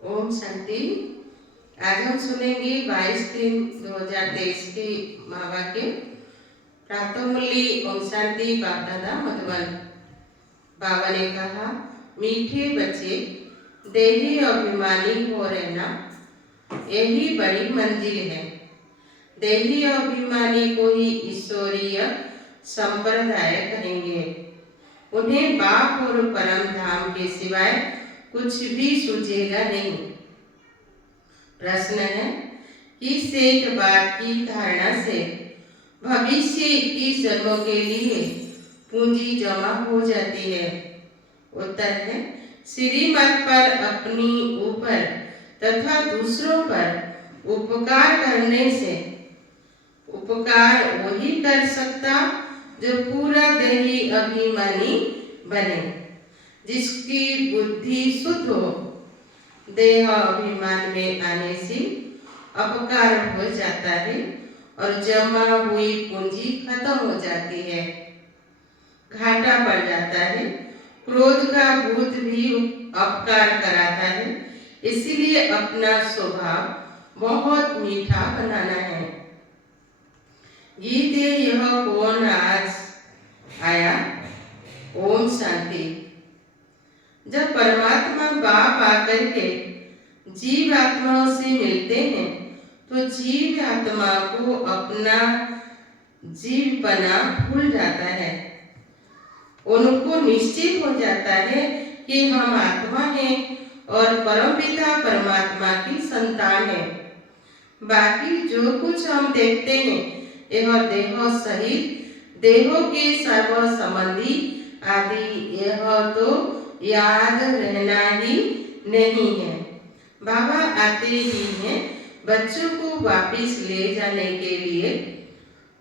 ओम शांति। आज हम सुनेंगे 22/3/2023 की महावाक्य। प्रातोमुरली ओम शांति बाप दादा मधुबन। बाबा ने कहा, मीठे बच्चे, देही अभिमानी हो रहना यही बड़ी मंजिल है। देही अभिमानी को ही ईश्वरीय संप्रदाय कहेंगे। उन्हें बाप और परम धाम के सिवाय कुछ भी सूझेगा नहीं। प्रश्न है, किस एक बात की धारणा से भविष्य 21 जन्मों के लिए पूंजी जमा हो जाती है? उत्तर है, श्रीमत पर अपनी ऊपर तथा दूसरों पर उपकार करने से। उपकार वही कर सकता जो पूरा देही अभिमानी बने, जिसकी बुद्धि शुद्ध हो। देह अभिमान में आने से अपकार हो जाता है और जमा हुई पूंजी खत्म हो जाती है, घाटा पड़ जाता है। क्रोध का भूत भी अपकार कराता है, इसलिए अपना स्वभाव बहुत मीठा बनाना है। गीत यह कौन आज आया? ओम शांति। जब परमात्मा बाप आकर के जीव आत्माओं से मिलते हैं तो जीव आत्मा को अपना जीवपना भूल जाता है। उनको निश्चित हो जाता है कि हम आत्मा हैं और परमपिता परमात्मा की संतान है। बाकी जो कुछ हम देखते हैं यह देहों सहित देहों के सर्व संबंधी आदि यह तो याद रहना ही नहीं है। बाबा आते ही हैं बच्चों को वापिस ले जाने के लिए।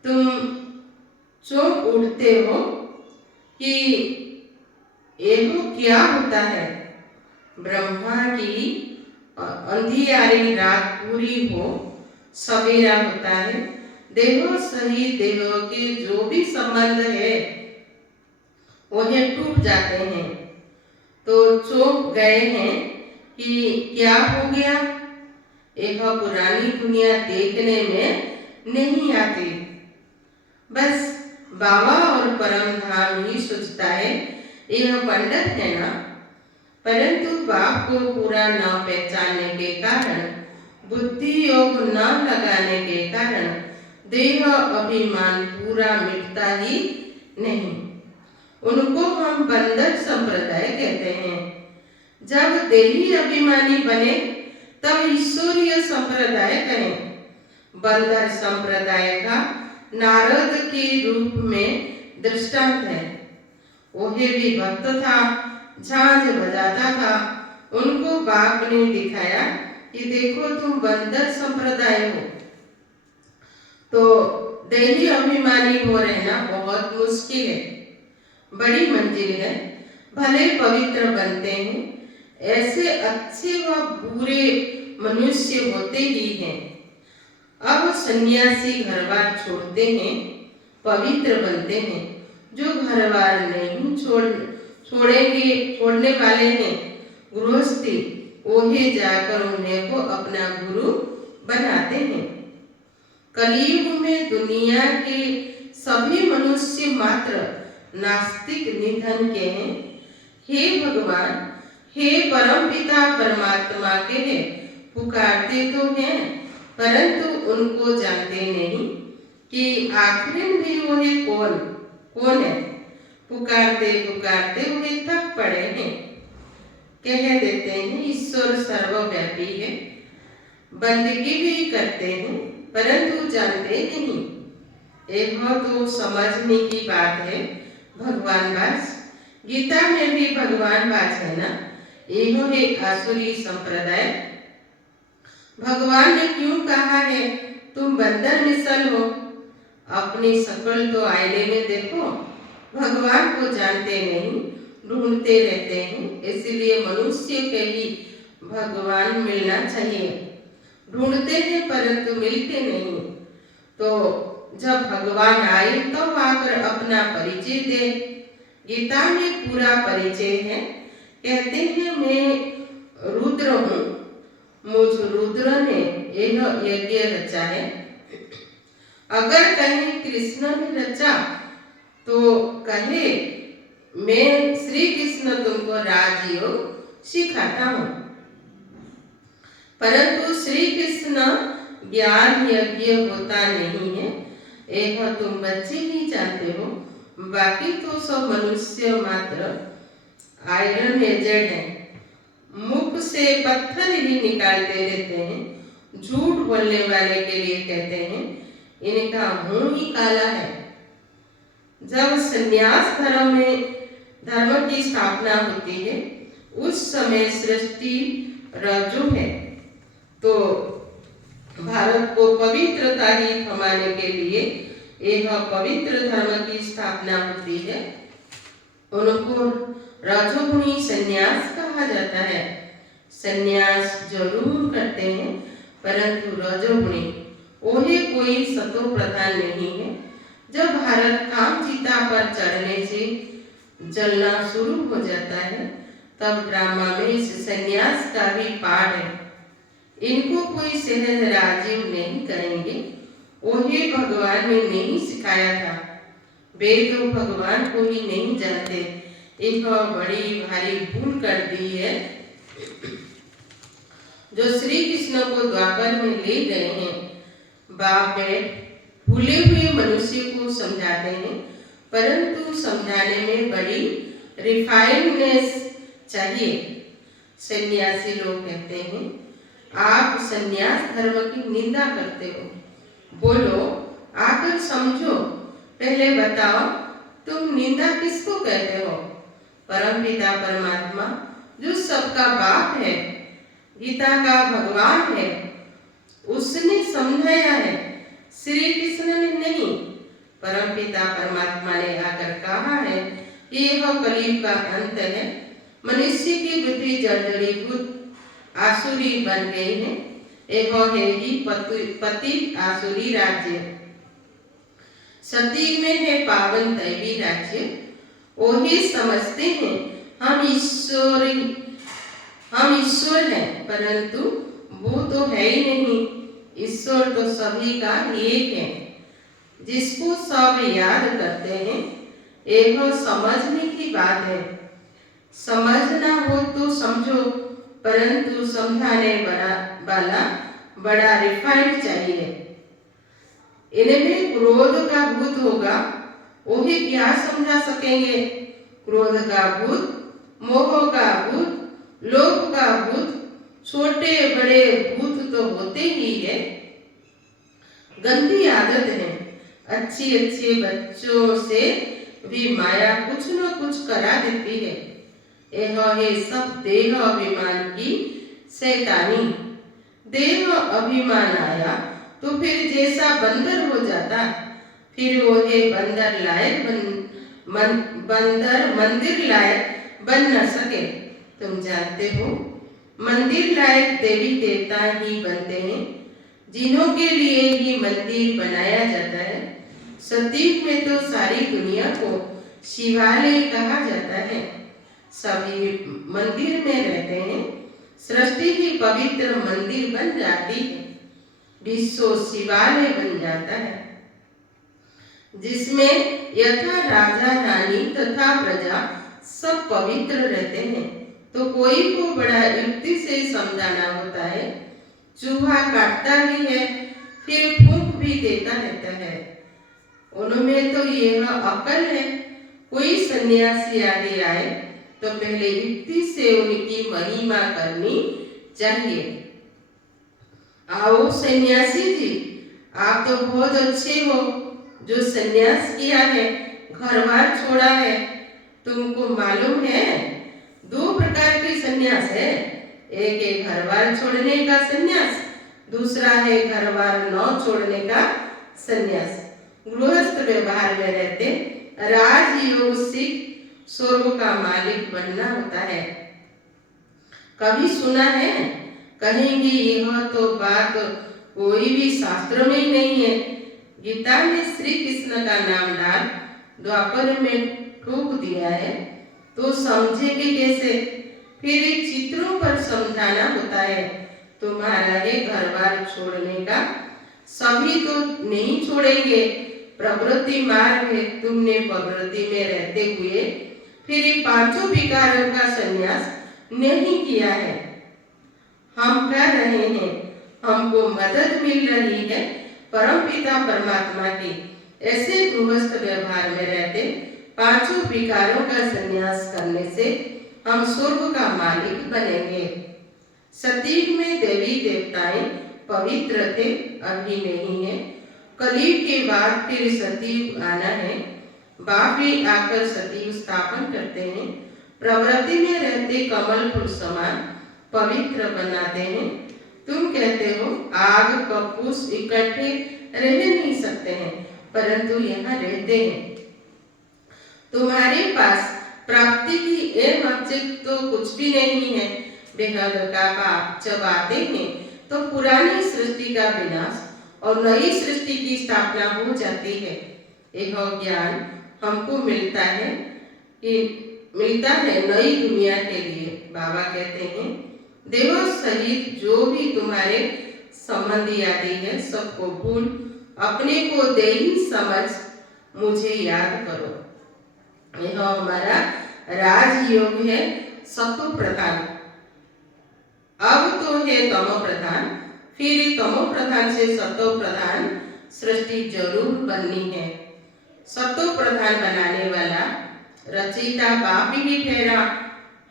तुम चौंक उठते हो कि यह क्या होता है। ब्रह्मा की अंधियारी रात पूरी हो, सवेरा होता है। देहों सहित देहों के जो भी संबंध है वह टूट जाते हैं। तो चौंक गए हैं कि क्या हो गया। यह पुरानी दुनिया देखने में नहीं आती। बस बाबा और परम धाम ही सोचता है यह पंडित है ना। परंतु बाप को पूरा न पहचानने के कारण, बुद्धि योग न लगाने के कारण देह अभिमान पूरा मिटता ही नहीं। उनको हम बंदर संप्रदाय कहते हैं। जब देही अभिमानी बने तब ईश्वरीय संप्रदाय करें। बंदर संप्रदाय का नारद के रूप में दृष्टांत है। वह भी भक्त था, झांझ बजाता था। उनको बाप ने दिखाया कि देखो तुम बंदर संप्रदाय हो। तो देही अभिमानी हो रहना बहुत मुश्किल है, बड़ी मंजिल है। भले पवित्र बनते हैं, ऐसे अच्छे व बुरे मनुष्य होते ही हैं। अब सन्यासी घरबार छोड़ते हैं, पवित्र बनते हैं। जो घरबार नहीं छोड़ने वाले हैं, गृहस्थी, वही जाकर उन्हें को अपना गुरु बनाते हैं। कलयुग में दुनिया के सभी मनुष्य मात्र नास्तिक निधन के हैं। हे भगवान, हे परमपिता परमात्मा के हैं, पुकारते तो हैं परंतु उनको जानते नहीं कि आखिर भी वही कौन है। पुकारते पुकारते वे थक पड़े हैं। कह देते हैं ईश्वर सर्वव्यापी है, बंदगी भी करते हैं परंतु जानते नहीं। यह तो समझने की बात है। भगवान वास, गीता में भी भगवान वास है ना। यह है आसुरी संप्रदाय। भगवान ने क्यों कहा है तुम बंदर मिसल हो? अपनी शक्ल तो आईने में देखो। भगवान को जानते नहीं, ढूंढते रहते हैं। इसलिए मनुष्य के ही भगवान मिलना चाहिए। ढूंढते हैं परंतु मिलते नहीं। तो जब भगवान आए तो आकर अपना परिचय दे। गीता में पूरा परिचय है। कहते हैं मैं रुद्र हूँ, यह यज्ञ रचा है। अगर कहीं कृष्ण ने रचा तो कहे मैं श्री कृष्ण तुमको राजयोग सिखाता हूँ, परंतु श्री कृष्ण ज्ञान यज्ञ होता नहीं है, यह तुम बच्चे ही जानते हो। बाकी तो सब मनुष्य मात्र आयरन एजेंट है, मुख से पत्थर ही निकालते रहते हैं। झूठ बोलने वाले के लिए कहते हैं इनका मुंह ही काला है। जब संन्यास धर्म की स्थापना होती है उस समय सृष्टि रज्जु है, तो भारत को पवित्रता ही थमाने के लिए यह पवित्र धर्म की स्थापना होती है। उनको रजोगुणी संन्यास कहा जाता है। संन्यास जरूर करते हैं, परंतु रजोगुणी ओहे कोई सतो प्रधान नहीं है। जब भारत कामचिता पर चढ़ने से जलना शुरू हो जाता है तब ब्रह्मा में इस संन्यास का भी पाठ है। इनको कोई सहज राजीव नहीं करेंगे, ओहे भगवान ने नहीं सिखाया था। वे तो भगवान को ही नहीं जानते, एक बड़ी भारी भूल कर दी है। जो श्री कृष्ण को द्वापर में ले गए हैं, बाप बेट भूले हुए मनुष्य को समझाते हैं, परंतु समझाने में बड़ी रिफाइननेस चाहिए। सन्यासी लोग कहते हैं आप सन्यास धर्म की निंदा करते हो, बोलो आकर समझो, पहले बताओ तुम निंदा किसको कहते हो? परमपिता परमात्मा जो सबका बाप है, गीता का भगवान है, उसने समझाया है, श्री कृष्ण ने नहीं। परमपिता परमात्मा ने आकर कहा है कि यह कलयुग का अंत है, मनुष्य की बुद्धि जर्जरीभूत आसुरी बन गई है, यह है ही पतित आसुरी राज्य। सतयुग में है पावन दैवी राज्य। वही समझते हैं हम ईश्वर हैं, परंतु वो तो है ही नहीं। ईश्वर तो सभी का एक है, जिसको सब याद करते हैं। यह समझने की बात है। समझना हो तो समझो, परंतु समझाने वाला बड़ा रिफाइंड चाहिए। इनमें क्रोध का भूत होगा, वही क्या समझा सकेंगे? क्रोध का भूत, मोह का भूत, लोभ का भूत, छोटे बड़े भूत तो होते ही है। गंदी आदत है, अच्छे बच्चों से भी माया कुछ न कुछ करा देती है। यह है सब देह अभिमान की शैतानी। देह अभिमान आया तो फिर जैसा बंदर हो जाता, फिर वो है बंदर लायक बंदर मंदिर लायक बन न सके। तुम जानते हो मंदिर लायक देवी देवता ही बनते हैं जिन्हों के लिए ही मंदिर बनाया जाता है। सतयुग में तो सारी दुनिया को शिवालय कहा जाता है, सभी मंदिर में रहते हैं। सृष्टि ही पवित्र मंदिर बन जाती है, विश्व शिवालय बन जाता है, जिसमें यथा राजा रानी तथा प्रजा सब पवित्र रहते हैं। तो कोई को बड़ा युक्ति से समझाना होता है। चूहा काटता भी है, फिर फूंक भी देता रहता है। उनमें तो यह अकल है। कोई सन्यासी आदि आए तो पहले युक्ति से उनकी महिमा करनी चाहिए। आओ सन्यासी जी, आप तो बहुत अच्छे हो जो सन्यास किया है, घर बार छोड़ा है। तुमको मालूम है 2 प्रकार के सन्यास है। एक है घर बार छोड़ने का सन्यास, दूसरा है घर बार न छोड़ने का सन्यास। गृहस्थ व्यवहार में रहते राजयोग सीख स्वर्ग का मालिक बनना होता है। कभी सुना है? कहेंगे यह तो बात कोई भी शास्त्र में ही नहीं है। गीता में श्री कृष्ण का नाम डाल द्वापर में ठोक दिया है, तो समझेंगे कैसे? फिर चित्रों पर समझाना होता है। तुम्हारा है घर बार छोड़ने का, सभी तो नहीं छोड़ेंगे। प्रवृत्ति मार्ग है, तुमने प्रवृत्ति में रहते हुए फिर पांचों विकारों का संन्यास नहीं किया है। हम कर रहे हैं, हमको मदद मिल रही है परमपिता परमात्मा की। ऐसे गृहस्थ व्यवहार में रहते पांचों विकारों का संन्यास करने से हम स्वर्ग का मालिक बनेंगे। सतयुग में देवी देवताएं पवित्र थे, अभी नहीं है। कलयुग के बाद फिर सतयुग आना है। बाप भी आकर सतयुग स्थापन करते हैं। प्रवृत्ति में रहते कमल फूल समान पवित्र बनाते हैं। तुम कहते हो आग कपूस इकट्ठे रह नहीं सकते हैं, परंतु यहाँ रहते हैं। तुम्हारे पास प्राप्ति की एम ऑब्जेक्ट तो कुछ भी नहीं है। बेहद का पाप जब आते हैं तो पुरानी सृष्टि का विनाश और नई सृष्टि की स्थापना हो जाती है। यह ज्ञान हमको मिलता है नई दुनिया के लिए। बाबा कहते हैं देव सहित जो भी तुम्हारे संबंधी आदि है सबको भूल अपने को देही समझ मुझे याद करो। यह हमारा राजयोग है सतो प्रधान। अब तो है तमो प्रधान, फिर तमो प्रधान से सतो प्रधान सृष्टि जरूर बननी है। सतो प्रधान बनाने वाला रचयिता बाप ही ठहरा।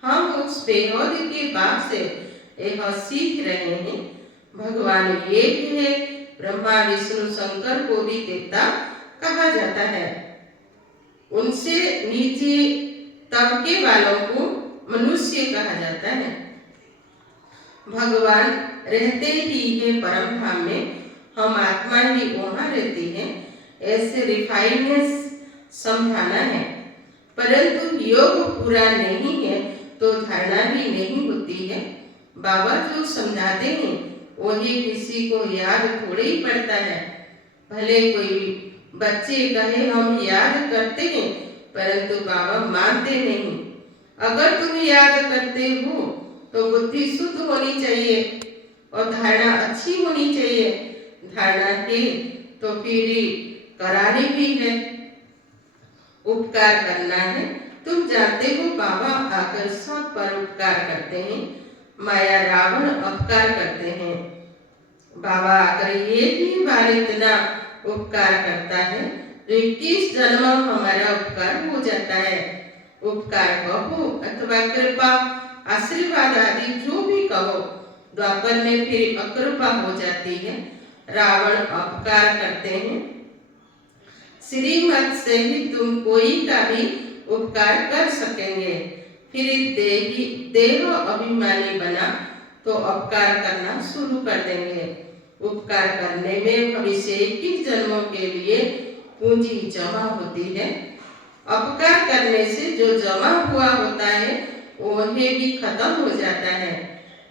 हम उस बेहद के बाप से यह सीख रहे हैं। भगवान एक है, ब्रह्मा विष्णु शंकर को भी देवता कहा जाता है। उनसे नीचे तबके वालों को मनुष्य कहा जाता है। भगवान रहते ही है परम धाम में, हम आत्मा ही वहाँ रहती है। ऐसे रिफाइनेस समझाना है, परंतु योग पूरा नहीं है तो धारणा भी नहीं होती है। बाबा जो समझाते हैं वही किसी को याद थोड़े ही पड़ता है। भले कोई बच्चे कहे हम याद करते हैं, परंतु बाबा मानते नहीं। अगर तुम याद करते हो तो बुद्धि शुद्ध होनी चाहिए और धारणा अच्छी होनी चाहिए। धारणा है तो फिर करानी भी है, उपकार करना है। तुम जानते हो बाबा आकर सब पर उपकार करते हैं। माया रावण अपकार करते हैं। बाबा आकर एक ही बार इतना उपकार करता है तो 21 जन्म हमारा उपकार हो जाता है। उपकार कहो अथवा कृपा आशीर्वाद आदि जो भी कहो, द्वापर में फिर अकृपा हो जाती है। रावण अपकार करते हैं। श्रीमत से ही तुम कोई का भी उपकार कर सकेंगे। फिर देह अभिमानी बना तो अपकार करना शुरू कर देंगे। उपकार करने में भविष्य 21 जन्मों के लिए पूंजी जमा होती है। अपकार करने से जो जमा हुआ होता है वह भी खत्म हो जाता है।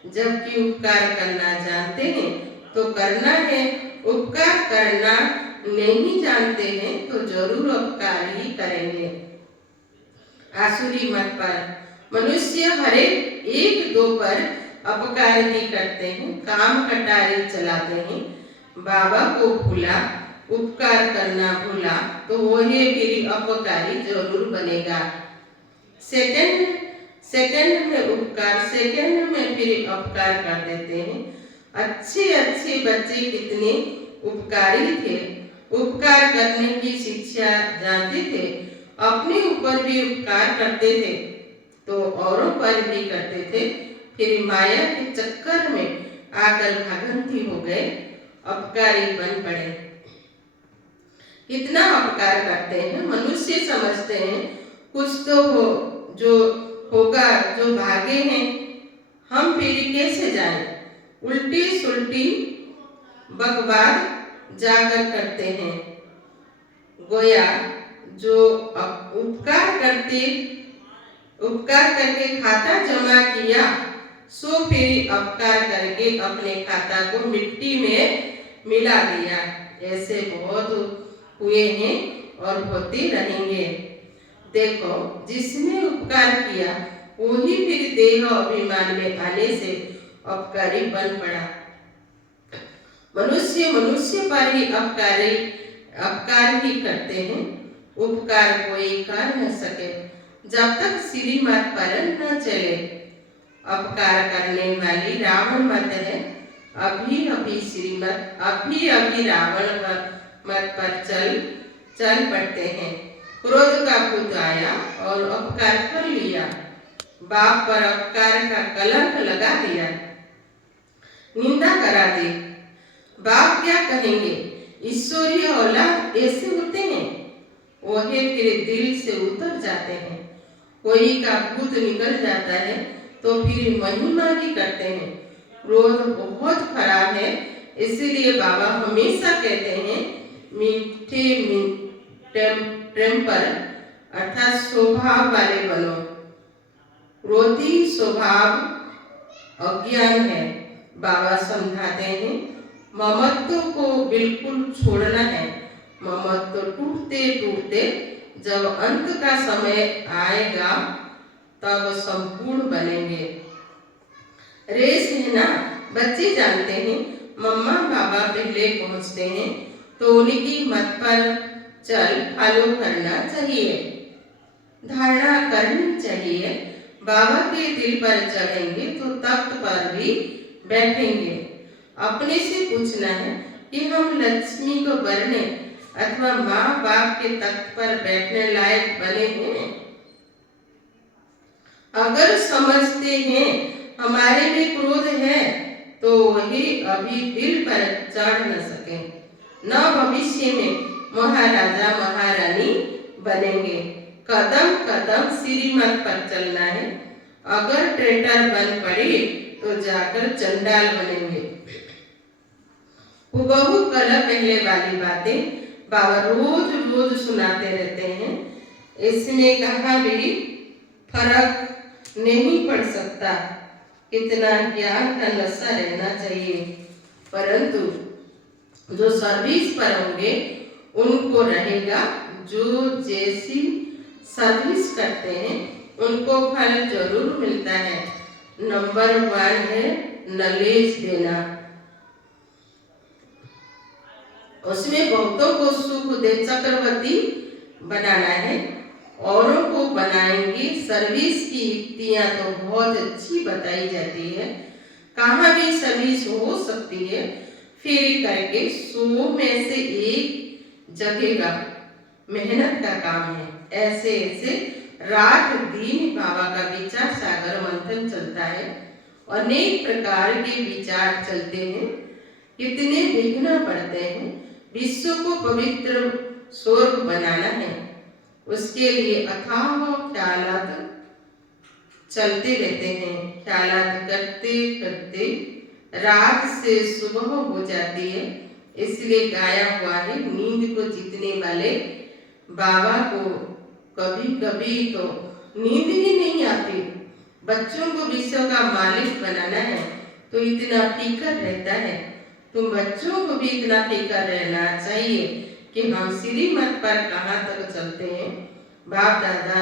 जबकि उपकार करना जानते हैं तो करना है, उपकार करना नहीं जानते हैं तो जरूर अपकार ही करेंगे। आसुरी मत पर मनुष्य हरे एक दो पर अपकार ही करते हैं, काम कटारे चलाते हैं। बाबा को भूला, उपकार करना भूला तो वही फिर अपकारी जरूर बनेगा। सेकंड में उपकार, सेकंड में फिर अपकार कर देते हैं। अच्छे अच्छे बच्चे कितने उपकारी थे, उपकार करने की शिक्षा जानते थे, अपने ऊपर भी उपकार करते थे तो औरों पर भी करते थे। फिर माया के चक्कर में आकर भागंती हो गए, अपकारी बन पड़े। कितना अपकार करते हैं, मनुष्य समझते हैं कुछ तो हो जो होगा, जो भागे हैं हम फिर कैसे जाएं। उल्टी सुल्टी बकवाद जाकर करते हैं। गोया जो उपकार करके खाता जमा किया सो फिर अपकार करके अपने खाता को मिट्टी में मिला दिया। ऐसे बहुत हुए हैं और होते रहेंगे। देखो जिसने उपकार किया वही फिर देह अभिमान में आने से अपकारी बन पड़ा। मनुष्य मनुष्य पर ही अपकार ही करते हैं, उपकार कोई कर न सके जब तक श्रीमत पर न चले। अपकार करने वाली रावण मत है, अभी अभी रावण मत पर चल पड़ते हैं। क्रोध का भूत आया और अपकार कर लिया, बाप पर अपकार का कलंक लगा दिया, निंदा करा दी। बाप क्या कहेंगे, ईश्वरीय औलाद ऐसे होते हैं, वही फिर दिल से उतर जाते हैं। कोई का भूत निकल जाता है तो फिर महिमा भी करते हैं। क्रोध बहुत खराब है, इसीलिए बाबा हमेशा कहते हैं मीठे टेम्पर अर्थात स्वभाव वाले बनो। क्रोधी स्वभाव अज्ञान है। बाबा समझाते हैं ममत्व को बिल्कुल छोड़ना है। ममत्व टूटते टूटते जब अंत का समय आएगा तब संपूर्ण बनेंगे। रेस है ना, बच्चे जानते हैं मम्मा पापा पहले पहुंचते हैं तो उनकी मत पर चल फॉलो करना चाहिए, धारणा करनी चाहिए। बाबा के दिल पर चढ़ेंगे तो तख्त पर भी बैठेंगे। अपने से पूछना है कि हम लक्ष्मी को बरने अथवा माँ बाप के तख्त पर बैठने लायक बने हैं। अगर समझते हैं हमारे में क्रोध है तो वही अभी दिल पर चढ़ न सके, न भविष्य में महाराजा महारानी बनेंगे। कदम कदम श्रीमत पर चलना है। अगर ट्रेटर बन पड़ी तो जाकर चंडाल बनेंगे। हुबहू कल पहले वाली बातें बाबा रोज रोज सुनाते रहते हैं। इसमें कहाँ भी फर्क नहीं पड़ सकता। कितना ज्ञान का नशा रहना चाहिए, परंतु जो सर्विस पर होंगे उनको रहेगा। जो जैसी सर्विस करते हैं उनको फल जरूर मिलता है। नंबर 1 है नॉलेज देना, उसमें बहुतों को सुख दे चक्रवर्ती बनाना है, औरों को बनाएंगे। सर्विस की युक्तियां तो बहुत अच्छी बताई जाती है, कहाँ भी सर्विस हो सकती है। फिर करके 100 में से 1 जगेगा, मेहनत का काम है। ऐसे ऐसे रात दिन बाबा का विचार सागर मंथन चलता है, अनेक प्रकार के विचार चलते हैं, कितने विघ्न पड़ते हैं। विश्व को पवित्र स्वर्ग बनाना है, उसके लिए अथाह ख्यालात चलते रहते हैं। ख्यालात करते करते रात से सुबह हो जाती है। इसलिए गाया हुआ है नींद को जीतने वाले बाबा को कभी कभी तो नींद ही नहीं आती। बच्चों को विश्व का मालिक बनाना है तो इतना फिक्र रहता है। तुम बच्चों को भी इतना फिक्र रहना चाहिए कि हम श्रीमत पर कहाँ तक चलते हैं। बाप दादा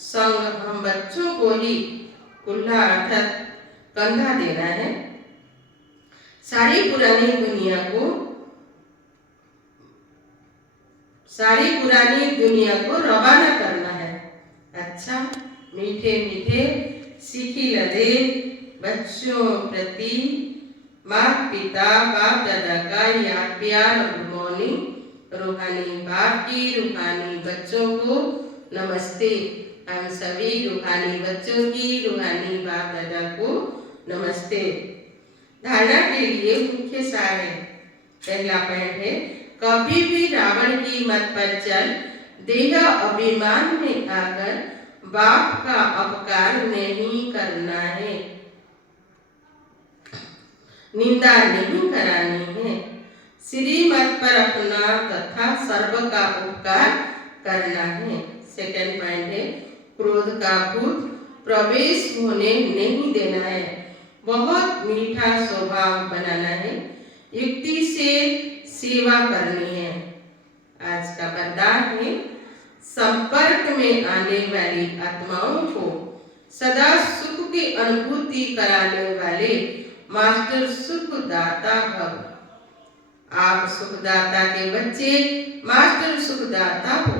संग हम बच्चों को ही कुल्ला अर्थात कंधा देना है। सारी पुरानी दुनिया को रवाना करना है। अच्छा मीठे मीठे सीखी लदे बच्चों प्रति माता पिता बाप दादा का याद प्यार और गुड मॉर्निंग। रूहानी बाप की रूहानी बच्चों को नमस्ते। हम सभी रूहानी बच्चों की रूहानी बाप दादा को नमस्ते। धारणा के लिए मुख्य सार है। पहला पॉइंट है कभी भी रावण की मत पर चल देह अभिमान में आकर बाप का अपकार नहीं करना है, निंदा नहीं करानी है। श्रीमत पर अपना तथा सर्व का उपकार करना है। सेकंड पॉइंट है क्रोध का भूत प्रवेश होने नहीं देना है। बहुत मीठा स्वभाव बनाना है, युक्ति से सेवा करनी है। आज का वरदान है संपर्क में आने वाली आत्माओं को सदा सुख की अनुभूति कराने वाले मास्टर सुखदाता भव। आप सुखदाता के बच्चे मास्टर सुखदाता हो,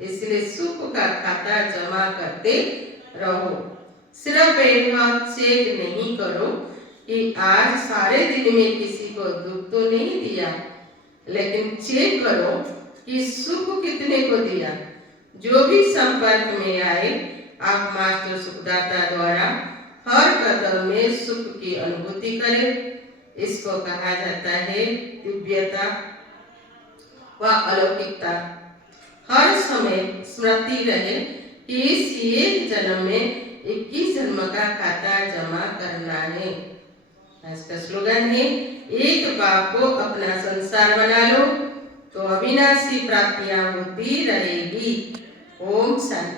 इसलिए सुख का खाता जमा करते रहो। सिर्फ एक बात चेक नहीं करो कि आज सारे दिन में किसी को दुख तो नहीं दिया, लेकिन चेक करो कि सुख कितने को दिया। जो भी संपर्क में आए, आप मास्टर सुखदाता द्वारा हर कदम में सुख की अनुभूति करें। इसको कहा जाता है दिव्यता व अलौकिकता। हर समय स्मृति रहे कि इस एक जन्म में 21 जन्म का खाता जमा करना है। इसका स्लोगन है, एक बाप को अपना संसार बना लो तो अविनाशी प्राप्तियां होती रहेगी। ओम शांति।